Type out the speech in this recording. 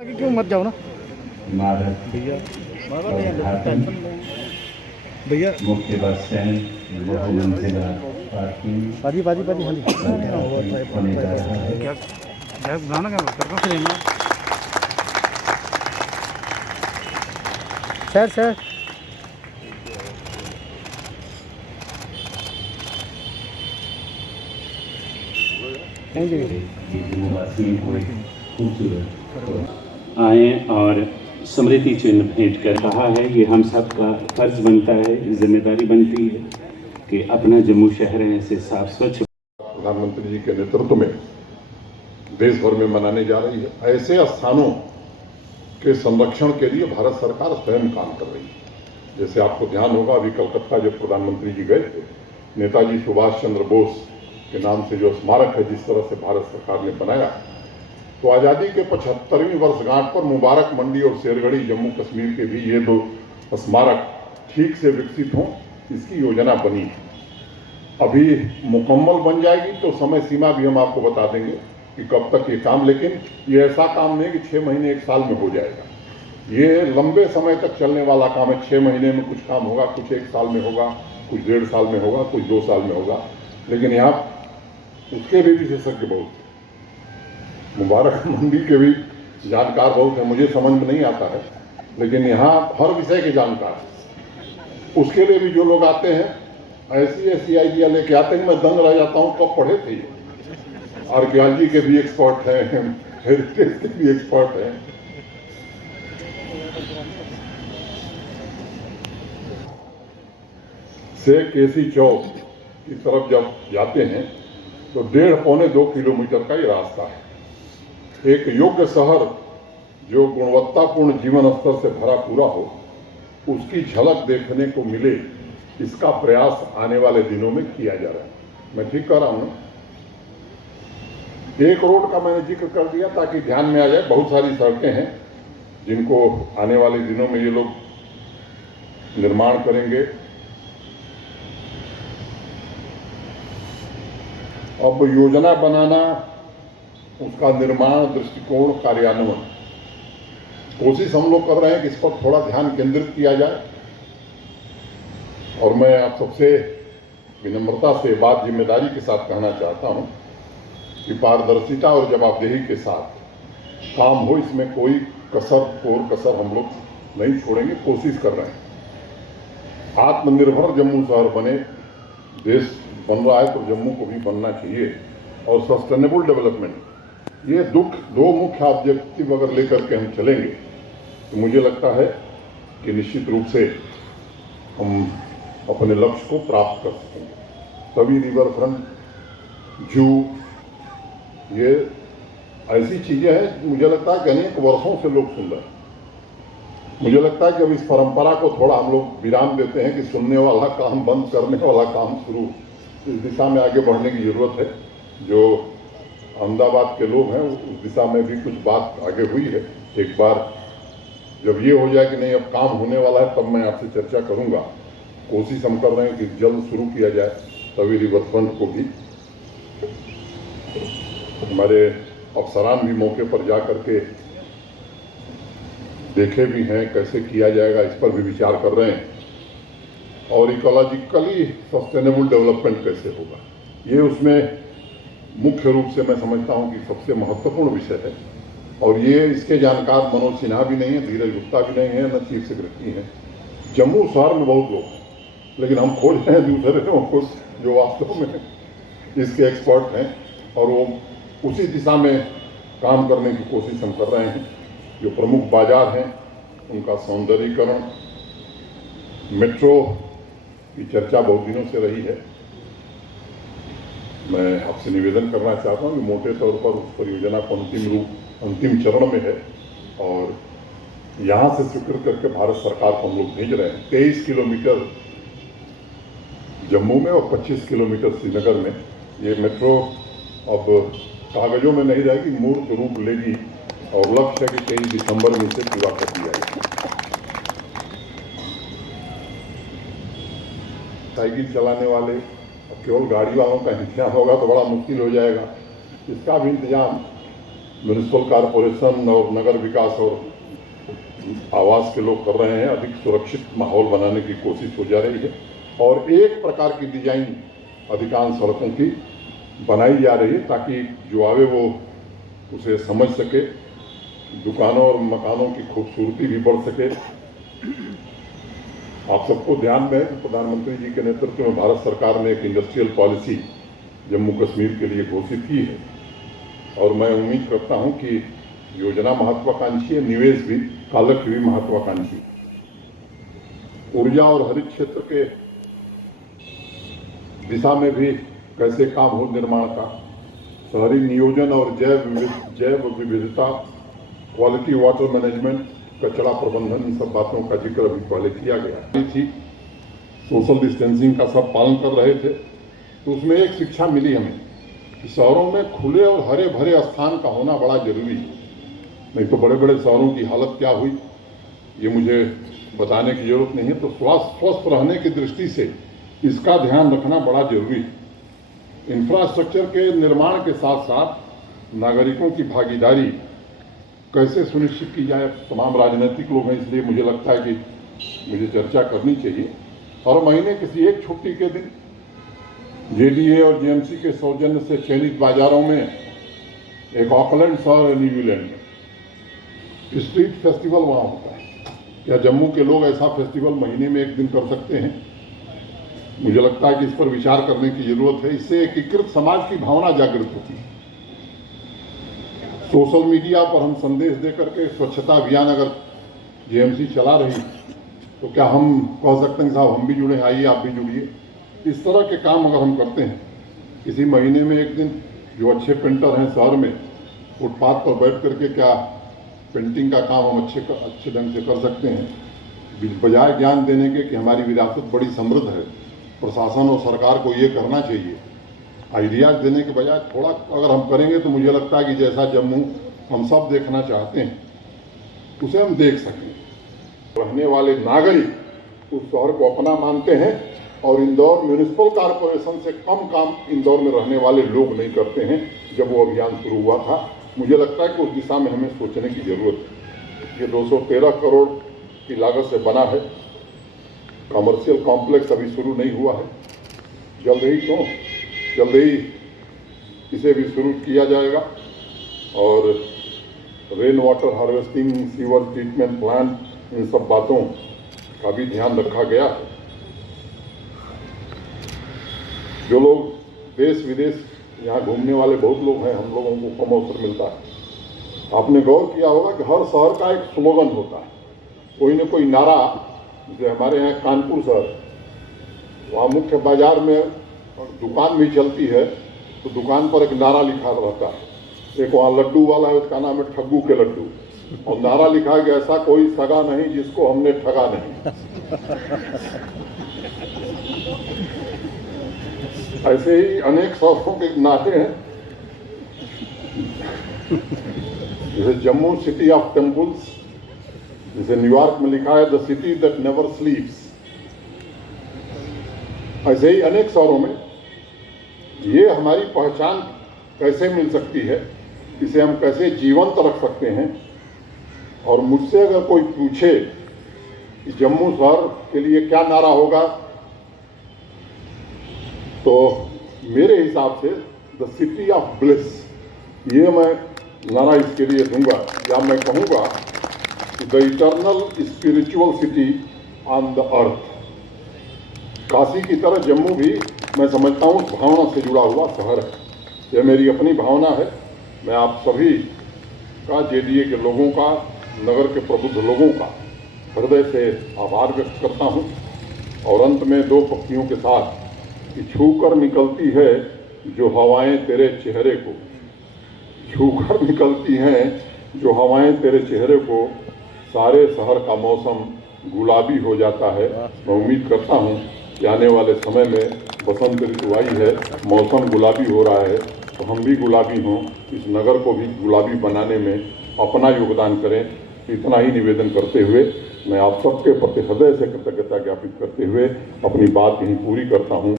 आगे क्यों मत जाओ ना इमारत भैया और उद्घाटन भैया मुख्य बस स्टैंड बहुमंजिला पार्किंग पाजी पाजी पाजी हाँ जी उद्घाटन होने जा रहा है। क्या क्या बनाना क्या करना फिर लेना सर थैंक यू निवासियों को खूबसूरत आए और स्मृति चिन्ह भेंट कर कहा है ये हम सब का फर्ज बनता है, जिम्मेदारी बनती है कि अपना जम्मू शहर ऐसे साफ स्वच्छ प्रधानमंत्री जी के नेतृत्व में देश भर में मनाने जा रही है। ऐसे स्थानों के संरक्षण के लिए भारत सरकार स्वयं काम कर रही है। जैसे आपको ध्यान होगा, अभी कलकत्ता जब प्रधानमंत्री जी गए थे, नेताजी सुभाष चंद्र बोस के नाम से जो स्मारक है जिस तरह से भारत सरकार ने बनाया, तो आज़ादी के 75वीं वर्षगांठ पर मुबारक मंडी और शेरगढ़ी जम्मू कश्मीर के भी ये दो स्मारक ठीक से विकसित हों, इसकी योजना बनी है। अभी मुकम्मल बन जाएगी तो समय सीमा भी हम आपको बता देंगे कि कब तक ये काम, लेकिन ये ऐसा काम नहीं कि 6 महीने 1 साल में हो जाएगा। ये लंबे समय तक चलने वाला काम है। 6 महीने में कुछ काम होगा, कुछ 1 साल में होगा, कुछ 1.5 साल में होगा, कुछ 2 साल में होगा, लेकिन यहाँ उसके भी विशेषज्ञ बहुत हैं। मुबारक मंडी के भी जानकार बहुत हैं, मुझे समझ में नहीं आता है, लेकिन यहाँ हर विषय के जानकार हैं। उसके लिए भी जो लोग आते हैं ऐसी आइडिया लेके आते हैं, मैं दंग रह जाता हूँ कब पढ़े थे ये। आर्कियोलॉजी के भी एक्सपर्ट हैं, हेरिटेज के भी एक्सपर्ट हैं। से केसी चौक की तरफ जब जाते हैं तो 1.5-2 किलोमीटर का ये रास्ता है। एक योग्य शहर जो गुणवत्तापूर्ण जीवन स्तर से भरा पूरा हो, उसकी झलक देखने को मिले, इसका प्रयास आने वाले दिनों में किया जा रहा है। मैं ठीक कह रहा हूं ना? एक रोड का मैंने जिक्र कर दिया ताकि ध्यान में आ जाए। बहुत सारी सड़कें हैं जिनको आने वाले दिनों में ये लोग निर्माण करेंगे। अब योजना बनाना, उसका निर्माण, दृष्टिकोण, कार्यान्वयन, कोशिश हम लोग कर रहे हैं कि इस पर थोड़ा ध्यान केंद्रित किया जाए। और मैं आप सबसे विनम्रता से बात जिम्मेदारी के साथ कहना चाहता हूं कि पारदर्शिता और जवाबदेही के साथ काम हो, इसमें कोई कसर हम लोग नहीं छोड़ेंगे। कोशिश कर रहे हैं आत्मनिर्भर जम्मू शहर बने। देश बन रहा है तो जम्मू को भी बनना चाहिए। और सस्टेनेबल डेवलपमेंट, ये दो मुख्य ऑब्जेक्टिव अगर लेकर के हम चलेंगे तो मुझे लगता है कि निश्चित रूप से हम अपने लक्ष्य को प्राप्त कर सकेंगे। तभी रिवर फ्रंट, जू, ये ऐसी चीजें हैं, मुझे लगता है कि अनेक वर्षों से लोग सुन रहे हैं। मुझे लगता है कि अब इस परंपरा को थोड़ा हम लोग विराम देते हैं कि सुनने वाला काम बंद, करने वाला काम शुरू। इस दिशा में आगे बढ़ने की जरूरत है। जो अहमदाबाद के लोग हैं उस दिशा में भी कुछ बात आगे हुई है। एक बार जब ये हो जाए कि नहीं अब काम होने वाला है, तब मैं आपसे चर्चा करूंगा। कोशिश हम कर रहे हैं कि जल्द शुरू किया जाए। तभी रिवर फ्रंट को भी हमारे अफसरान भी मौके पर जा करके देखे भी हैं कैसे किया जाएगा, इस पर भी विचार कर रहे हैं। और इकोलॉजिकली सस्टेनेबल डेवलपमेंट कैसे होगा, ये उसमें मुख्य रूप से मैं समझता हूं कि सबसे महत्वपूर्ण विषय है। और ये इसके जानकार मनोज सिन्हा भी नहीं है, धीरज गुप्ता भी नहीं है, न चीफ सेक्रेटरी हैं। जम्मू शहर में बहुत लोग हैं, लेकिन हम खोज रहे हैं दूसरे लोगों को जो वास्तव में इसके एक्सपर्ट हैं, और वो उसी दिशा में काम करने की कोशिश हम कर रहे हैं। जो प्रमुख बाजार हैं उनका सौंदर्यीकरण, मेट्रो की चर्चा बहुत दिनों से रही है। मैं आपसे निवेदन करना चाहता हूं कि मोटे तौर पर उस परियोजना को अंतिम चरण में है, और यहाँ से स्वीकृत करके भारत सरकार को हम लोग भेज रहे हैं। 23 किलोमीटर जम्मू में और 25 किलोमीटर श्रीनगर में ये मेट्रो अब कागजों में नहीं रहेगी, मूर्त रूप लेगी, और लक्ष्य है कि 23 दिसंबर में इसे पूरा कर दिया जाए। साइकिल चलाने वाले, अब केवल गाड़ी वालों का इंतजाम होगा तो बड़ा मुश्किल हो जाएगा। इसका भी इंतजाम म्यूनिसिपल कॉरपोरेशन और नगर विकास और आवास के लोग कर रहे हैं, अधिक सुरक्षित माहौल बनाने की कोशिश हो जा रही है और एक प्रकार की डिजाइन अधिकांश सड़कों की बनाई जा रही है ताकि जो आवे वो उसे समझ सके, दुकानों और मकानों की खूबसूरती भी बढ़ सके। आप सबको ध्यान में है कि प्रधानमंत्री जी के नेतृत्व में भारत सरकार ने एक इंडस्ट्रियल पॉलिसी जम्मू कश्मीर के लिए घोषित की है और मैं उम्मीद करता हूं कि योजना महत्वाकांक्षी है, निवेश भी, कालक भी महत्वाकांक्षी। ऊर्जा और हरित क्षेत्र के दिशा में भी कैसे काम हो निर्माण का, शहरी नियोजन और जैव विविधता, क्वालिटी वाटर मैनेजमेंट, कचरा प्रबंधन, इन सब बातों का जिक्र अभी पहले किया गया थी। सोशल डिस्टेंसिंग का सब पालन कर रहे थे तो उसमें एक शिक्षा मिली हमें कि शहरों में खुले और हरे भरे स्थान का होना बड़ा जरूरी है। नहीं तो बड़े बड़े शहरों की हालत क्या हुई ये मुझे बताने की जरूरत नहीं है। तो स्वस्थ रहने की दृष्टि से इसका ध्यान रखना बड़ा जरूरी है। इंफ्रास्ट्रक्चर के निर्माण के साथ साथ नागरिकों की भागीदारी कैसे सुनिश्चित की जाए, तमाम राजनीतिक लोग हैं इसलिए मुझे लगता है कि मुझे चर्चा करनी चाहिए। हर महीने किसी एक छुट्टी के दिन जेडीए और जेएमसी के सौजन्य से चयनित बाजारों में एक ऑकलैंड शहर है न्यूजीलैंड में, स्ट्रीट फेस्टिवल वहाँ होता है। क्या जम्मू के लोग ऐसा फेस्टिवल महीने में एक दिन कर सकते हैं? मुझे लगता है कि इस पर विचार करने की जरूरत है। इससे एकीकृत समाज की भावना जागृत होती है। सोशल मीडिया पर हम संदेश देकर के स्वच्छता अभियान अगर जेएमसी चला रही तो क्या हम कह सकते हैं साहब हम भी जुड़े, आइए आप भी जुड़िए। इस तरह के काम अगर हम करते हैं, किसी महीने में एक दिन जो अच्छे पेंटर हैं शहर में फुटपाथ पर बैठ करके क्या पेंटिंग का काम हम अच्छे ढंग से कर सकते हैं। बजाय ज्ञान देने के कि हमारी विरासत बड़ी समृद्ध है, प्रशासन और सरकार को ये करना चाहिए, आइडियाज देने के बजाय थोड़ा अगर हम करेंगे तो मुझे लगता है कि जैसा जम्मू हम सब देखना चाहते हैं उसे हम देख सकें। रहने वाले नागरिक उस शहर को अपना मानते हैं और इंदौर म्यूनिसिपल कॉरपोरेशन से कम काम इंदौर में रहने वाले लोग नहीं करते हैं। जब वो अभियान शुरू हुआ था मुझे लगता है कि उस दिशा में हमें सोचने की जरूरत है। ये 213 करोड़ की लागत से बना है। कमर्शियल कॉम्प्लेक्स अभी शुरू नहीं हुआ है, जल्द ही इसे भी शुरू किया जाएगा और rain water harvesting, sewer treatment plant, इन सब बातों का भी ध्यान रखा गया है। जो लोग देश विदेश यहाँ घूमने वाले बहुत लोग हैं, हम लोगों को कम अवसर मिलता है। आपने गौर किया होगा कि हर शहर का एक स्लोगन होता है, कोई न कोई नारा। जैसे हमारे यहाँ कानपुर शहर, वहाँ मुख्य बाजार में दुकान भी चलती है तो दुकान पर एक नारा लिखा रहता है। एक वहाँ लड्डू वाला है, उसका नाम है ठग्गू के लड्डू, और नारा लिखा है कि ऐसा कोई सगा नहीं जिसको हमने ठगा नहीं। ऐसे ही अनेक शहरों के नारे हैं। जैसे जम्मू सिटी ऑफ टेम्पल्स, जैसे न्यूयॉर्क में लिखा है द सिटी दैट नेवर स्लीप्स। ऐसे ही अनेक शहरों में ये हमारी पहचान कैसे मिल सकती है, इसे हम कैसे जीवंत रख सकते हैं। और मुझसे अगर कोई पूछे कि जम्मू शहर के लिए क्या नारा होगा, तो मेरे हिसाब से द सिटी ऑफ ब्लिस, ये मैं नारा इसके लिए दूंगा। या मैं कहूँगा the eternal spiritual city on the earth. Kashi की तरह जम्मू भी मैं समझता हूँ भावना से जुड़ा हुआ शहर है। यह मेरी अपनी भावना है। मैं आप सभी का, जेडीए के लोगों का, नगर के प्रबुद्ध लोगों का हृदय से आभार व्यक्त करता हूँ। और अंत में दो पंक्तियों के साथ कि छूकर निकलती है जो हवाएं तेरे चेहरे को, छूकर निकलती हैं जो हवाएं तेरे चेहरे को, सारे शहर का मौसम गुलाबी हो जाता है। मैं उम्मीद करता हूँ कि आने वाले समय में बसंत ऋतु आई है, मौसम गुलाबी हो रहा है, तो हम भी गुलाबी हों, इस नगर को भी गुलाबी बनाने में अपना योगदान करें। इतना ही निवेदन करते हुए मैं आप सबके प्रति हृदय से कृतज्ञता ज्ञापित करते हुए अपनी बात यहीं पूरी करता हूँ।